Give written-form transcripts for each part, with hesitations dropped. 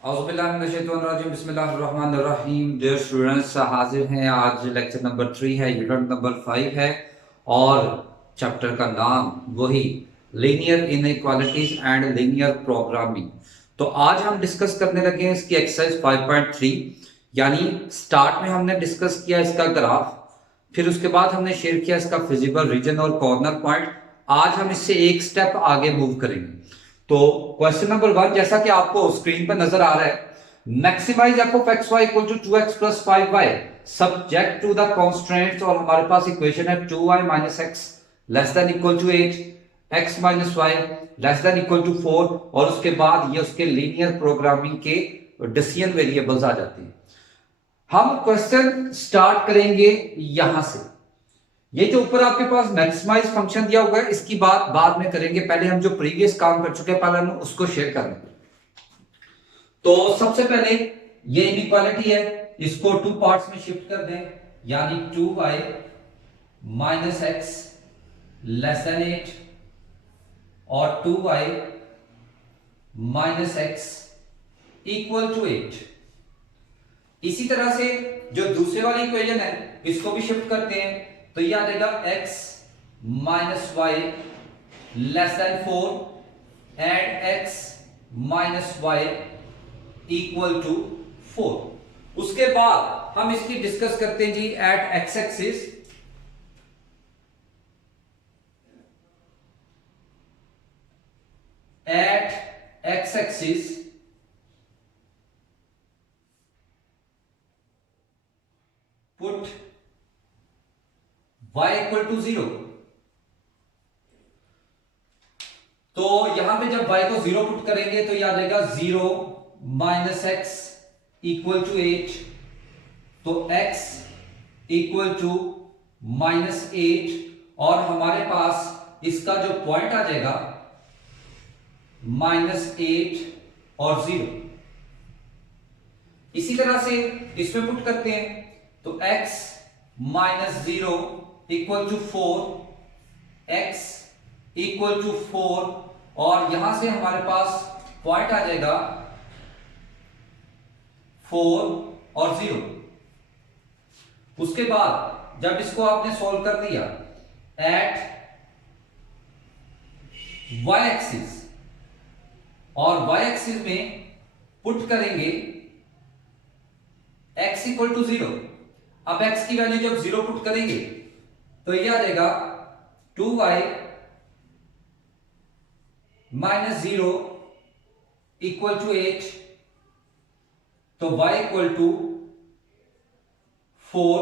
बिस्मिल्लाहिर्रहमानिर्रहीम। Dear students, हाजिर हैं आज लेक्चर नंबर 3 है, यूनिट नंबर 5 है और चैप्टर का नाम वही linear inequalities and linear programming. तो आज हम डिस्कस करने लगे हैं इसकी एक्सरसाइज 5.3। यानी स्टार्ट में हमने डिस्कस किया इसका ग्राफ, फिर उसके बाद हमने शेयर किया इसका फिजिबल रीजन और कॉर्नर पॉइंट। आज हम इससे एक स्टेप आगे मूव करेंगे। तो क्वेश्चन नंबर 1 जैसा कि आपको स्क्रीन पर नजर आ रहा है, maximise F of X Y equal to 2x plus 5y subject to the constraints. और हमारे पास इक्वेशन है 2y minus X less than equal to 8, x minus Y less than equal to 4, और उसके बाद ये उसके लीनियर प्रोग्रामिंग के डिसीजन वेरिएबल्स आ जाते हैं। हम क्वेश्चन स्टार्ट करेंगे यहां से। ये जो ऊपर आपके पास मैक्सिमाइज फंक्शन दिया हुआ है इसकी बात बाद में करेंगे, पहले हम जो प्रीवियस काम कर चुके हैं पहले हम उसको शेयर कर लेंगे। तो सबसे पहले ये इनइक्वालिटी है, इसको टू पार्ट्स में शिफ्ट कर दें, यानी 2y minus X less then 8 और 2y minus x equal to 8। इसी तरह से जो दूसरे वाली इक्वेशन है इसको भी शिफ्ट करते हैं, तो यह आ जाएगा x minus Y less than 4 and x minus Y equal to 4। उसके बाद हम इसकी डिस्कस करते हैं जी at x axis. At x axis put y equal to 0। तो यहां पे जब y को 0 पुट करेंगे तो यह आ जाएगा 0 माइनस एक्स इक्वल टू 8, तो x इक्वल टू माइनस 8, और हमारे पास इसका जो पॉइंट आ जाएगा माइनस 8 और 0। इसी तरह से इसमें पुट करते हैं तो x minus 0 equal to 4, x equal to 4, और यहां से हमारे पास पॉइंट आ जाएगा 4 और 0। उसके बाद जब इसको आपने सॉल्व कर दिया एट y एक्सिस, और y एक्सिस में पुट करेंगे x इक्वल टू 0। अब x की वैल्यू जब 0 पुट करेंगे तो यह आ जाएगा 2y माइनस 0 इक्वल टू 8, तो y इक्वल टू 4,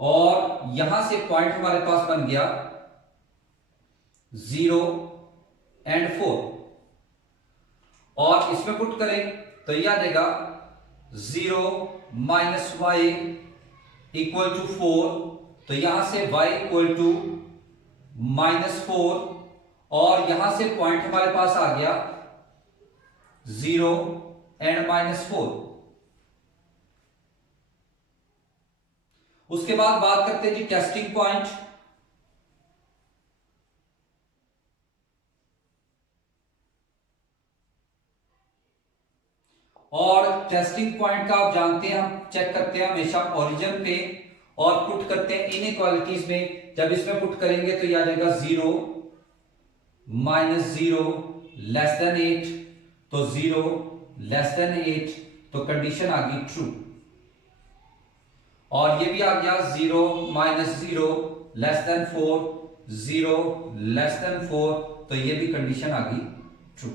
और यहां से पॉइंट हमारे पास बन गया 0 एंड 4, और इसमें पुट करें तो यह आ जाएगा 0 माइनस वाई इक्वल टू 4, तो यहां से y इक्वल टू माइनस 4, और यहां से पॉइंट हमारे पास आ गया 0 एंड माइनस 4। उसके बाद बात करते हैं जी टेस्टिंग पॉइंट। और टेस्टिंग पॉइंट का आप जानते हैं हम चेक करते हैं हमेशा ओरिजिन पे और पुट करते हैं इनइक्वालिटीज में। जब इसमें पुट करेंगे तो यह आ जाएगा 0 माइनस 0 लेस देन 8, तो 0 लेस देन 8, तो कंडीशन आ गई ट्रू। और ये भी आ गया 0 minus 0 less than 4, 0 less than 4, तो ये भी कंडीशन आ गई ट्रू।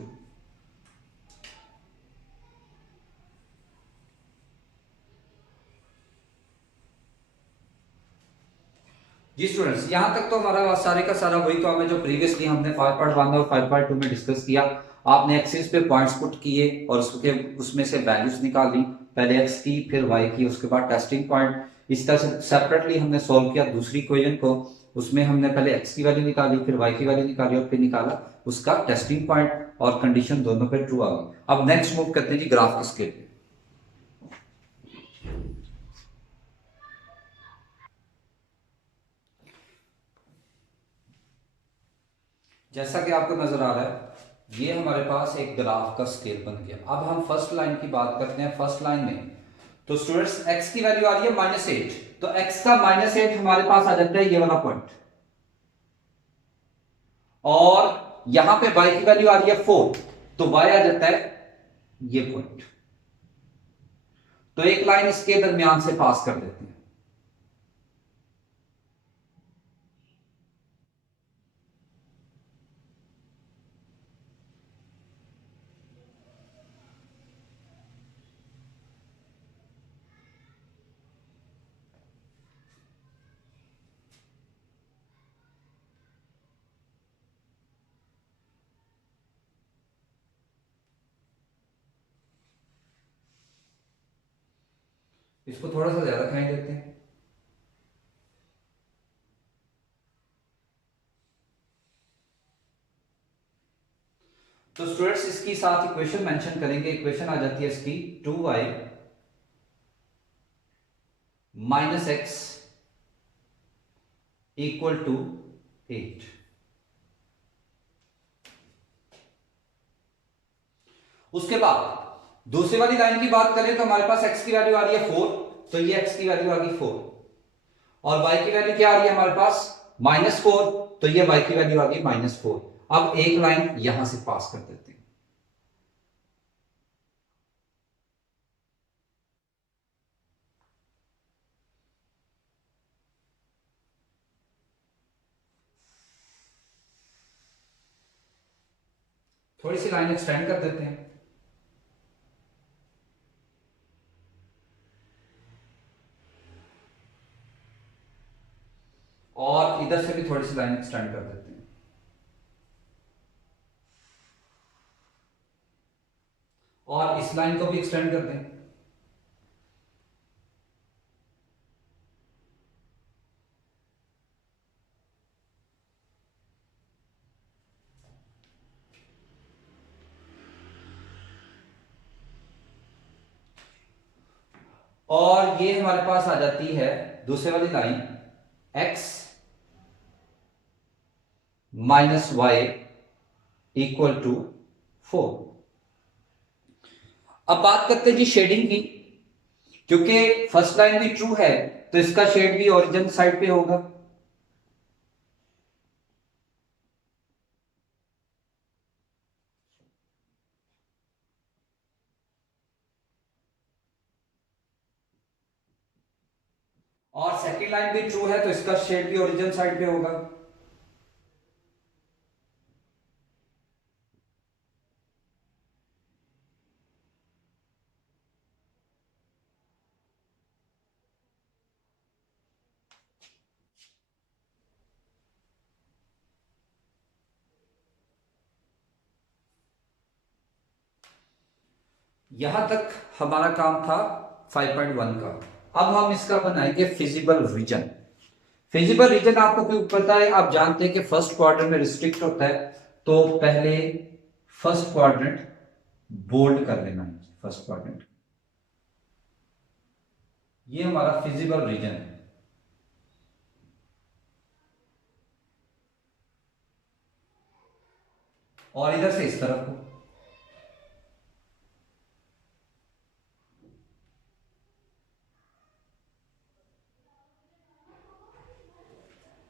जी स्टूडेंट्स, यहां तक तो हमारा सारे का सारा वही काम है जो प्रीवियसली हमने 5.1 और 5.2 में डिस्कस किया। आपने एक्सिस पे पॉइंट्स पुट किए और उसमें से वैल्यूज निकाली, पहले एक्स की फिर वाई की, उसके बाद टेस्टिंग पॉइंट। इस तरह से सेपरेटली हमने सॉल्व किया दूसरी इक्वेशन को, उसमें हमने पहले एक्स की वैल्यू निकाली फिर वाई की वैल्यू निकाली और फिर निकाला उसका टेस्टिंग पॉइंट, और कंडीशन दोनों पे ट्रू आ गई। अब नेक्स्ट मूव करते हैं जी ग्राफ स्केल पे। जैसा कि आपको नजर आ रहा है ये हमारे पास एक ग्राफ का स्केल बन गया। अब हम फर्स्ट लाइन की बात करते हैं। फर्स्ट लाइन में तो स्टूडेंट्स x की वैल्यू आ रही है -8, तो x का -8 हमारे पास आ जाता है ये वाला पॉइंट, और यहां पे y की वैल्यू आ रही है 4, तो y आ जाता है ये पॉइंट। तो एक लाइन इसके दरमियान से पास कर देते हैं। इसको थोड़ा सा ज्यादा खाई देते हैं। तो स्टूडेंट्स इसकी साथ इक्वेशन मेंशन करेंगे। इक्वेशन आ जाती है इसकी 2y minus x equal to 8। उसके बाद दूसरी वाली लाइन की बात करें तो हमारे पास x की वैल्यू आ रही है 4, तो ये x की वैल्यू आ गई 4, और y की वैल्यू क्या आ रही है हमारे पास -4, तो ये y की वैल्यू आ गई -4। अब एक लाइन यहां से पास कर देते हैं। थोड़ी सी लाइन एक्सटेंड कर देते हैं। और इधर से भी थोड़ी सी लाइन एक्सटेंड कर देते हैं। और इस लाइन को भी एक्सटेंड कर दें। और ये हमारे पास आ जाती है दूसरे वाली line x minus Y equal to 4। अब बात करते हैं जी शेडिंग की। क्योंकि फर्स्ट लाइन भी ट्रू है तो इसका शेड भी ओरिजिन साइड पे होगा। और सेकंड लाइन भी ट्रू है तो इसका शेड भी ओरिजिन साइड पे होगा। यहां तक हमारा काम था 5.1 का। अब हम इसका बनाएंगे फिजिबल रीजन। फिजिबल रीजन आपको क्यों पता है? आप जानते हैं कि फर्स्ट क्वाड्रेंट में रिस्ट्रिक्ट होता है, तो पहले फर्स्ट क्वाड्रेंट बोल्ड कर लेना है। फर्स्ट क्वाड्रेंट ये हमारा फिजिबल रीजन है। और इधर से इस तरफ को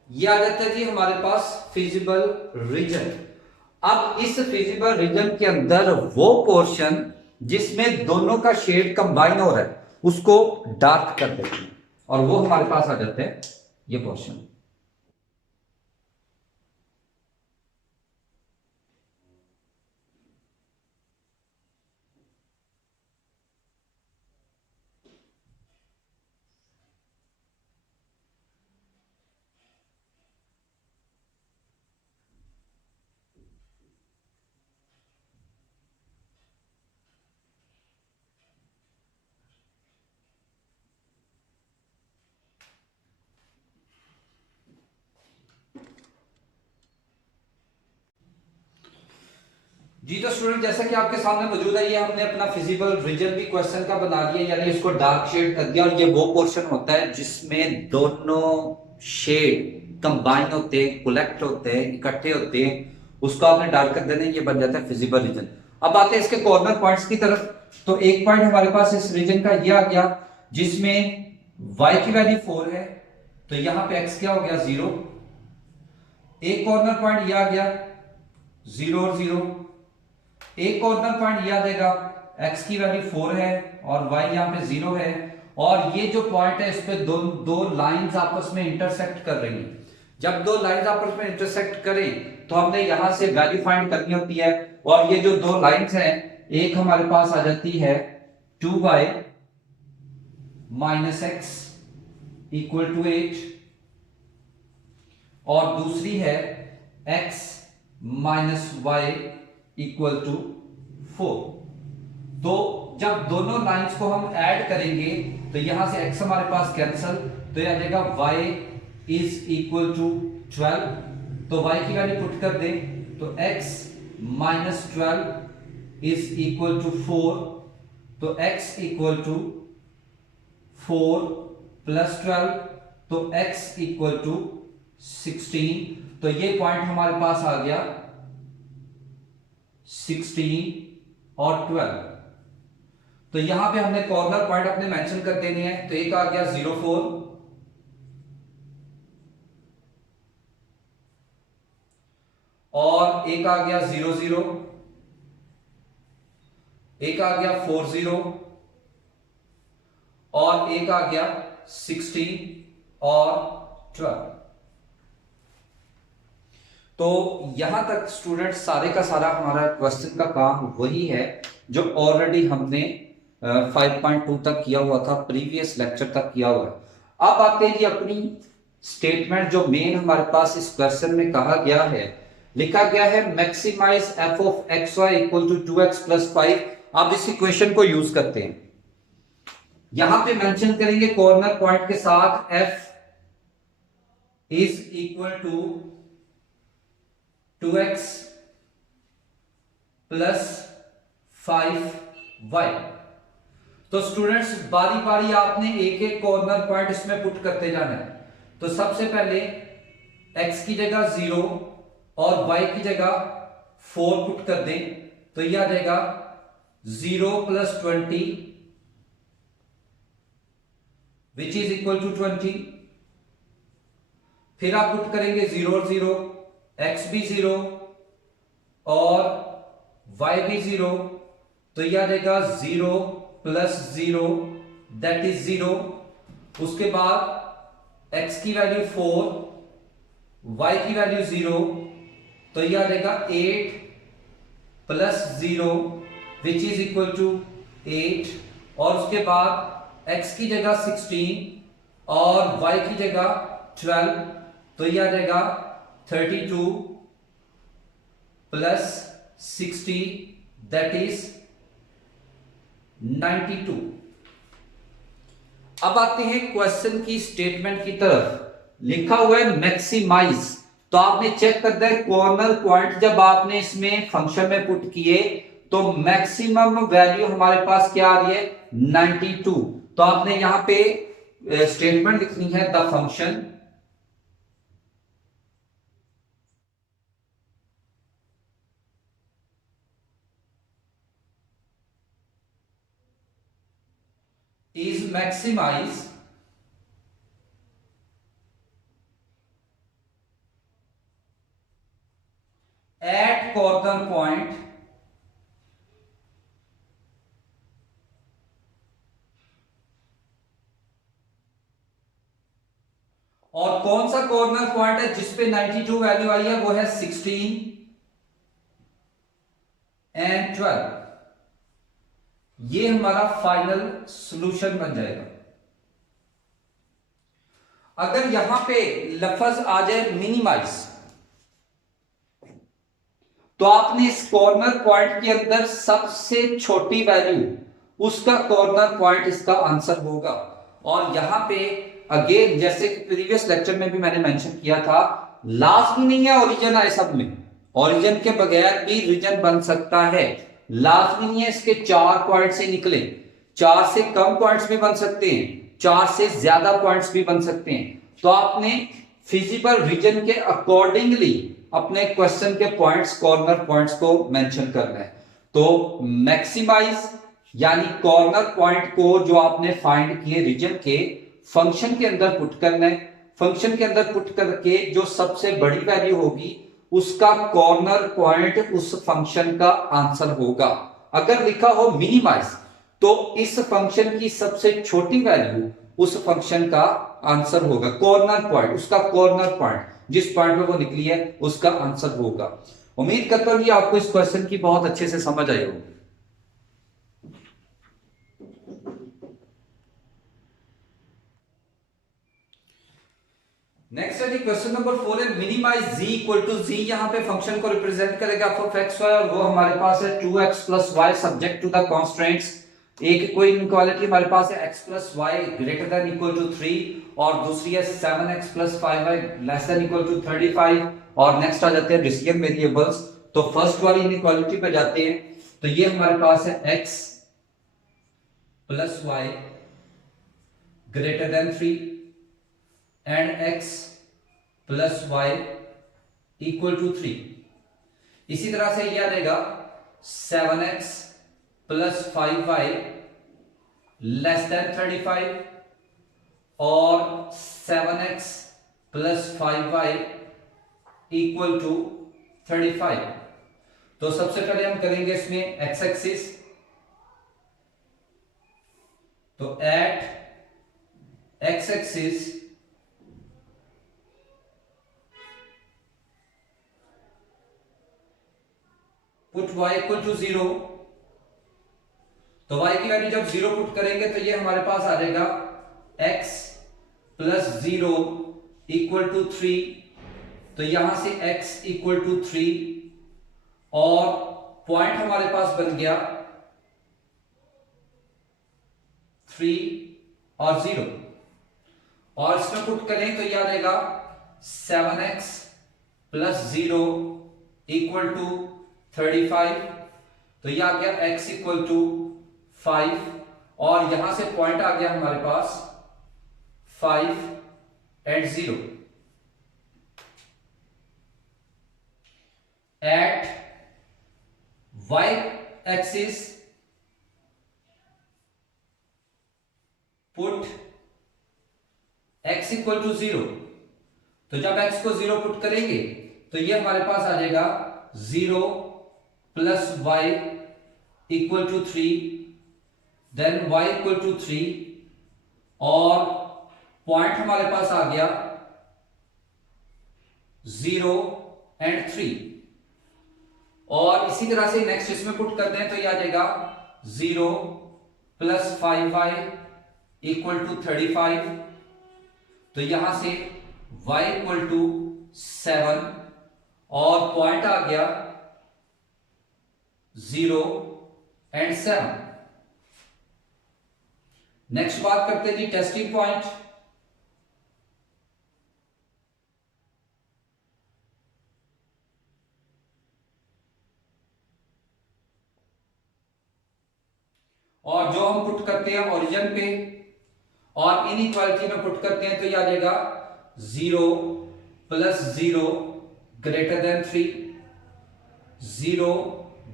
ये आ जाता है जी हमारे पास फिजिबल रीजन। अब इस फिजिबल रीजन के अंदर वो पोर्शन जिसमें दोनों का शेड कंबाइन हो रहा है उसको डार्क कर देते हैं, और वो हमारे पास आ जाता है ये पोर्शन। जी तो स्टूडेंट जैसा कि आपके सामने मौजूद है, ये हमने अपना फिजिबल रीजन भी क्वेश्चन का बना लिया, यानी इसको डार्क शेड कर दिया। और ये वो पोर्शन होता है जिसमें दोनों शेड कंबाइन होते हैं, कलेक्ट होते हैं, इकट्ठे होते हैं, उसको आपने डार्क कर देना, ये बन जाता है फिजिबल रीजन। अब आते हैं इसके कॉर्नर पॉइंट्स की तरफ। तो एक पॉइंट हमारे पास इस रीजन का ये आ गया जिसमें y की वैल्यू 4 है, तो यहां पे x क्या हो गया 0। एक कॉर्नर पॉइंट ये आ गया 0 और 0। एक कॉर्नर पॉइंट ये आ जाएगा x की वैल्यू 4 है और y यहां पे 0 है, और ये जो पॉइंट है इस पे दो लाइंस आपस में इंटरसेक्ट कर रही हैं। जब दो लाइंस आपस में इंटरसेक्ट करें तो हमने यहां से वैल्यू फाइंड करनी होती है, और ये जो दो लाइंस हैं, एक हमारे पास आ जाती है 2y minus x equal to 8, और दूसरी है x minus Y equal to 4। तो जब दोनों लाइंस को हम ऐड करेंगे तो यहां से x हमारे पास कैंसल, तो यह आ जाएगा y इज इक्वल टू 12। तो y की वैल्यू पुट कर दें तो x minus 12 is equal to 4। तो x इक्वल टू 4 प्लस 12, तो x इक्वल टू 16। तो ये पॉइंट हमारे पास आ गया 16 और 12। तो यहां पे हमने कॉर्नर पॉइंट अपने मेंशन कर देने हैं। तो एक आ गया 0 4, और एक आ गया 0 0, एक आ गया 4 0, और एक आ गया 16 और 12। तो यहां तक स्टूडेंट सारे का सारा हमारा क्वेश्चन का काम वही है जो ऑलरेडी हमने 5.2 तक किया हुआ था, प्रीवियस लेक्चर तक किया हुआ है। अब आते हैं जी अपनी स्टेटमेंट जो मेन हमारे पास इस क्वेश्चन में कहा गया है, लिखा गया है maximise F of X Y equal to 2x plus 5। अब इस इक्वेशन को यूज करते हैं, यहां पे मेंशन करेंगे कॉर्नर पॉइंट के साथ f is equal to 2x plus 5y। तो स्टूडेंट्स बारी बारी आपने एक एक कॉर्नर पॉइंट इसमें पुट करते जाना है। तो सबसे पहले x की जगह 0 और y की जगह 4 पुट कर दें, तो यह आ जाएगा 0 plus 20 which is equal to 20। फिर आप पुट करेंगे 0 और 0, x भी 0 और y भी 0, तो यह आ जाएगा 0 प्लस 0 दैट इज 0। उसके बाद x की वैल्यू 4, y की वैल्यू 0, तो यह आ जाएगा 8 plus 0 which is equal to 8, और उसके बाद x की जगह 16 और y की जगह 12, तो यह आ जाएगा 32 प्लस 60 दैट इज 92। अब आते हैं क्वेश्चन की स्टेटमेंट की तरफ। लिखा हुआ है मैक्सिमाइज, तो आपने चेक करना है कॉर्नर पॉइंट जब आपने इसमें फंक्शन में पुट किए तो मैक्सिमम वैल्यू हमारे पास क्या आ रही है 92। तो आपने यहां पे स्टेटमेंट लिखनी है the function is maximize at corner point और कौन सा कॉर्नर पॉइंट है जिसपे 92 वैल्यू आई है, वो है 16 एंड 12। ये हमारा फाइनल सॉल्यूशन बन जाएगा। अगर यहां पे लफ्ज आ जाए मिनिमाइज, तो आपने इस कॉर्नर पॉइंट के अंदर सबसे छोटी वैल्यू उसका कॉर्नर पॉइंट इसका आंसर होगा। और यहां पे अगेन जैसे प्रीवियस लेक्चर में भी मैंने मेंशन किया था, लास्ट में नहीं है ओरिजिन आए सब में, ओरिजिन के बगैर भी रीजन बन सकता है। लास्ट में नहीं है, इसके 4 पॉइंट से निकले, 4 से कम पॉइंट्स भी बन सकते हैं, 4 से ज्यादा पॉइंट्स भी बन सकते हैं। तो आपने फिजिबल रीजन के अकॉर्डिंगली अपने क्वेश्चन के पॉइंट्स, कॉर्नर पॉइंट्स को मेंशन करना है। तो मैक्सिमाइज यानी कॉर्नर पॉइंट को जो आपने फाइंड किए रीजन के, फंक्शन के अंदर पुट करना है। फंक्शन के अंदर पुट करके जो सबसे बड़ी वैल्यू होगी उसका कॉर्नर पॉइंट उस फंक्शन का आंसर होगा। अगर लिखा हो मिनिमाइज तो इस फंक्शन की सबसे छोटी वैल्यू उस फंक्शन का आंसर होगा। कॉर्नर पॉइंट, उसका कॉर्नर पॉइंट जिस पॉइंट पे वो निकली है उसका आंसर होगा। उम्मीद करता हूं कि आपको इस क्वेश्चन की बहुत अच्छे से समझ आई होगी। नेक्स्ट है जी क्वेश्चन नंबर 4 है minimise z equal to z। यहां पे फंक्शन को रिप्रेजेंट करेगा f ऑफ x y और वो हमारे पास है 2x plus y subject to the constraints. एक कोई इनइक्वालिटी हमारे पास है x plus Y greater than equal to 3 और दूसरी है 7x plus 5y less than equal to 35। और नेक्स्ट आ जाते हैं डिसीजन वेरिएबल्स। तो फर्स्ट वाली इनइक्वालिटी पे जाते हैं। तो ये हमारे पास है x plus Y greater than 3 and x plus Y equal to 3। इसी तरह से यह आ जाएगा 7x plus 5y less then 35 और 7x plus 5y equal to 35। तो सबसे पहले हम करेंगे इसमें x एक्सिस। तो at x axis put y equal to 0। तो y की वैल्यू जब 0 पुट करेंगे तो ये हमारे पास आ जाएगा x प्लस 0 इक्वल टू 3। तो यहां से x इक्वल टू 3 और पॉइंट हमारे पास बन गया 3 और 0 और इसमें पुट करें तो यह आ जाएगा 7x प्लस 0 इक्वल टू 35। तो यह आ गया x इक्वल टू 5 और यहां से पॉइंट आ गया हमारे पास 5 at 0। At y axis put x equal to 0। तो जब x को 0 पुट करेंगे तो ये हमारे पास आ जाएगा 0 plus Y equal to 3 then y equal to 3 और पॉइंट हमारे पास आ गया 0 एंड 3। और इसी तरह से नेक्स्ट इसमें पुट करते हैं तो ये आ जाएगा 0 प्लस 5y इक्वल टू 35। तो यहां से y इक्वल टू 7 और पॉइंट आ गया 0 एंड 7। नेक्स्ट बात करते हैं जी टेस्टिंग पॉइंट। और जो हम पुट करते हैं ओरिजिन पे और इनइक्वालिटी में पुट करते हैं तो यह आ जाएगा 0 plus 0 greater than 3 0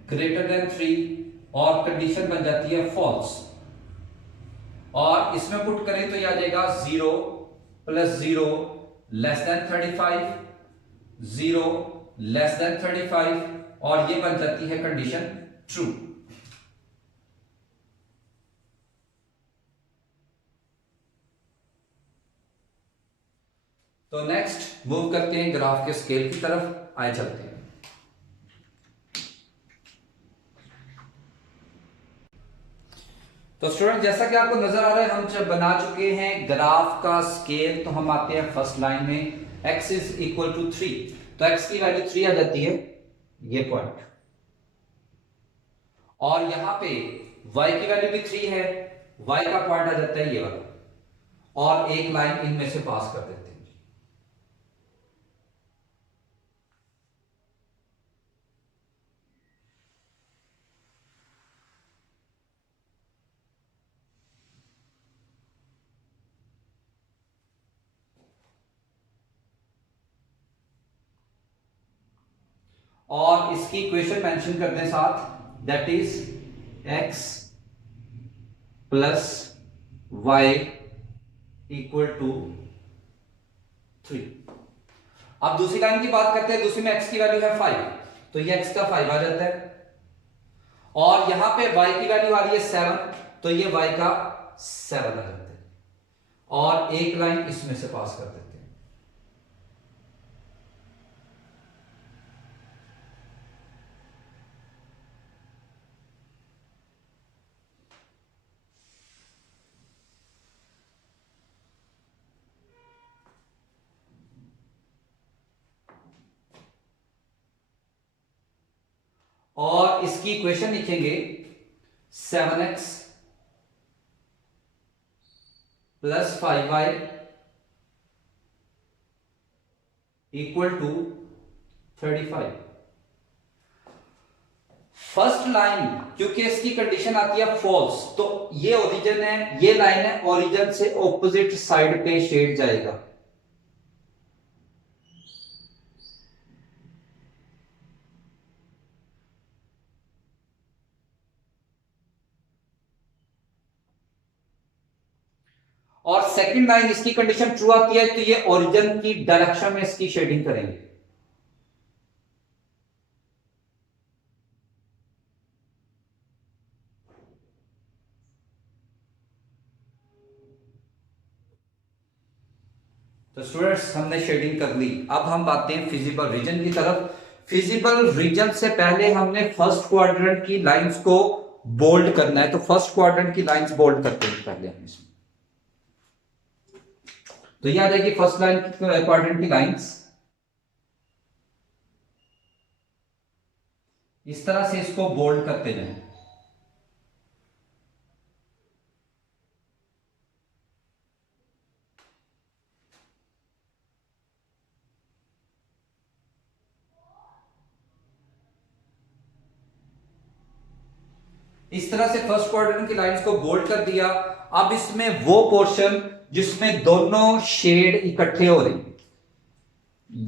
greater than 3 और कंडीशन बन जाती है फॉल्स। और इसमें पुट करें तो यह आ जाएगा 0 plus 0 less than 35 0 less than 35 और ये बन जाती है कंडीशन ट्रू। तो नेक्स्ट मूव करते हैं ग्राफ के स्केल की तरफ, आए चलते हैं। तो स्टूडेंट जैसा कि आपको नजर आ रहा है हम जब बना चुके हैं ग्राफ का स्केल। तो हम आते हैं फर्स्ट लाइन में x इज इक्वल टू 3। तो x की वैल्यू 3 आ जाती है, ये पॉइंट। और यहां पे y की वैल्यू भी 3 है, y का पॉइंट आ जाता है ये वाला और एक लाइन इनमें से पास कर देते हैं। और इसकी इक्वेशन मेंशन करते हैं साथ, that is x plus Y equal to 3। अब दूसरी लाइन की बात करते हैं, दूसरी में x की वैल्यू है 5, तो ये x का 5 आ जाता है, और यहां पे y की वैल्यू आ रही है 7, तो ये y का 7 आ जाता है, और एक लाइन इसमें से पास कर देते हैं। और इसकी इक्वेशन लिखेंगे 7x plus 5y equal to 35। First line क्योंकि इसकी कंडीशन आती है फॉल्स, तो ये ओरिजिन है, ये लाइन है, ओरिजिन से ऑपोजिट साइड पे शेड जाएगा। और सेकंड लाइन इसकी कंडीशन ट्रू आती है, तो ये ओरिजिन की डायरेक्शन में इसकी शेडिंग करेंगे। तो स्टूडेंट्स हमने शेडिंग कर ली, अब हम आते हैं फिजिबल रीजन की तरफ। फिजिबल रीजन से पहले हमने फर्स्ट क्वाड्रेंट की लाइंस को बोल्ड करना है, तो फर्स्ट क्वाड्रेंट की लाइंस बोल्ड करते हैं पहले हम इसमें। तो ये आ जाएगी फर्स्ट लाइन क्वाड्रेंट की लाइंस, इस तरह से इसको बोल्ड करते जाएं। इस तरह से फर्स्ट क्वाड्रेंट की लाइंस को बोल्ड कर दिया। अब इसमें वो पोर्शन जिसमें दोनों शेड इकट्ठे हो रहे,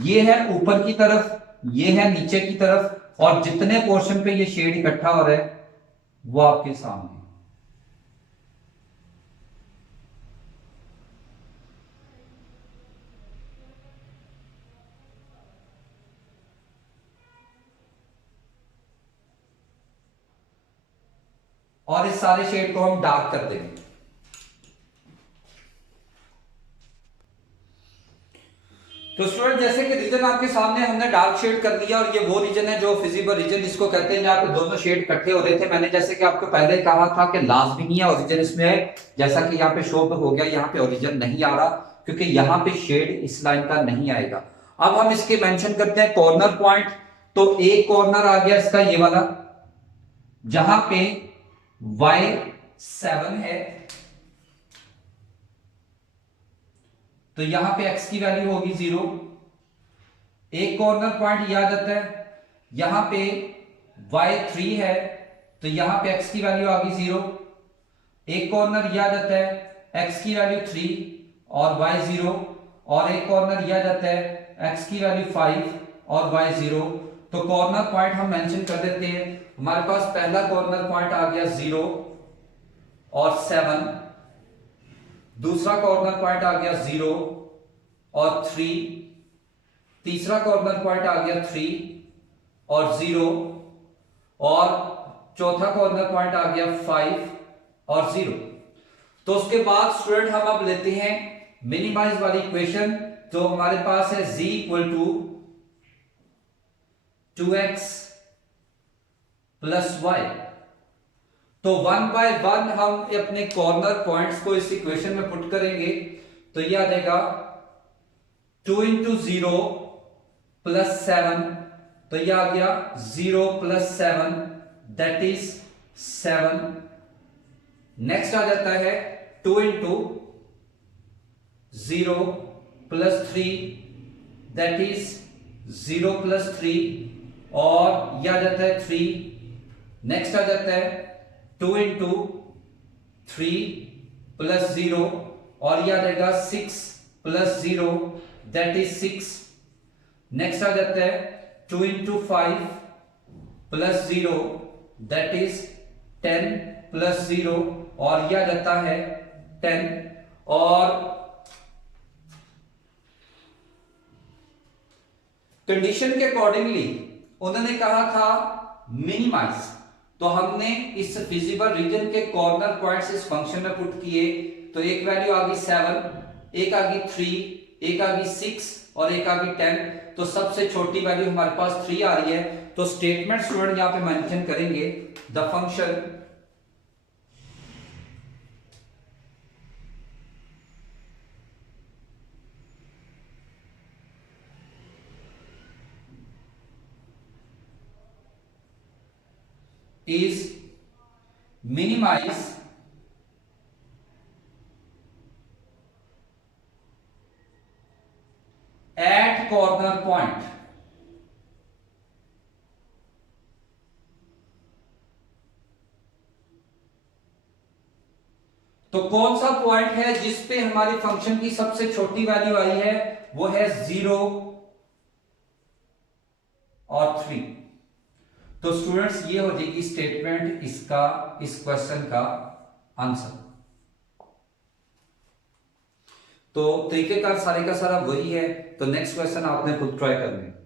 ये है ऊपर की तरफ, ये है नीचे की तरफ, और जितने पोर्शन पे ये शेड इकट्ठा हो रहा है वो आपके सामने। और इस सारे शेड को हम डार्क कर देंगे। तो स्टूडेंट जैसे कि रीजन आपके सामने हमने डार्क शेड कर दिया, और ये वो रीजन है जो फिजिबल रीजन जिसको कहते हैं जहां पे दोनों शेड इकट्ठे हो रहे थे। मैंने जैसे कि आपको पहले कहा था कि लाजमी नहीं है ओरिजिन इसमें है, जैसा कि यहाँ पे शो हो गया, यहाँ पे ओरिजिन नहीं आ रहा क्योंकि यहाँ पे शेड इस लाइन का नहीं आएगा। अब हम इसके मेंशन करते हैं कॉर्नर पॉइंट, तो एक कॉर्नर आ गया इसका ये वाला, जहां पे y7 है, तो यहां पे x की वैल्यू होगी 0। एक कॉर्नर पॉइंट याद आता है, यहां पे y3 है, तो यहां पे x की वैल्यू आ गई 0। एक कॉर्नर याद आता है x की वैल्यू 3 और y 0, और एक कॉर्नर याद आता है x की वैल्यू 5 और y 0। तो कॉर्नर पॉइंट हम मेंशन कर देते हैं। हमारे पास पहला कॉर्नर पॉइंट आ गया 0 और 7, दूसरा कॉर्नर पॉइंट आ गया 0 और 3, तीसरा कॉर्नर पॉइंट आ गया 3 और 0, और चौथा कॉर्नर पॉइंट आ गया 5 और 0। तो उसके बाद स्टूडेंट हम अब लेते हैं मिनिमाइज वाली इक्वेशन, तो हमारे पास है z equal to 2x plus Y. तो 1 बाय 1 हम अपने कॉर्नर पॉइंट्स को इस इक्वेशन में पुट करेंगे, तो यह आ जाएगा 2 इंटू 0 प्लस 7, तो यह आ गया 0 प्लस 7 दैट इज 7। नेक्स्ट आ जाता है 2 into 0 plus 3 that is 0 plus 3, और यह आ जाता है 3। नेक्स्ट आ जाता है 2 इंटू 3 प्लस 0, और यह आ जाएगा 6 प्लस 0 दैट इज 6। नेक्स्ट आ जाता है 2 into 5 plus 0 that is 10 plus 0 और यह जाता है 10 और कंडीशन के अकॉर्डिंगली उन्होंने कहा था मिनिमाइज, तो हमने इस विजिबल रीजन के कॉर्नर पॉइंट्स इस फंक्शन में पुट किए, तो एक वैल्यू आ गई 7, एक आ गई 3, एक आ गई 6 और एक आ गई 10, तो सबसे छोटी वैल्यू हमारे पास 3 आ रही है। तो स्टेटमेंट स्टूडेंट यहां पे मेंशन करेंगे the function is minimize at corner point। तो कौन सा पॉइंट है जिस पे हमारी फंक्शन की सबसे छोटी वैल्यू आई है, वो है 0 और 3। तो स्टूडेंट्स ये हो जाएगी स्टेटमेंट इसका, इस क्वेश्चन का आंसर। तो तरीकेकार सारे का सारा वही है। तो नेक्स्ट क्वेश्चन आपने खुद ट्राई करना है।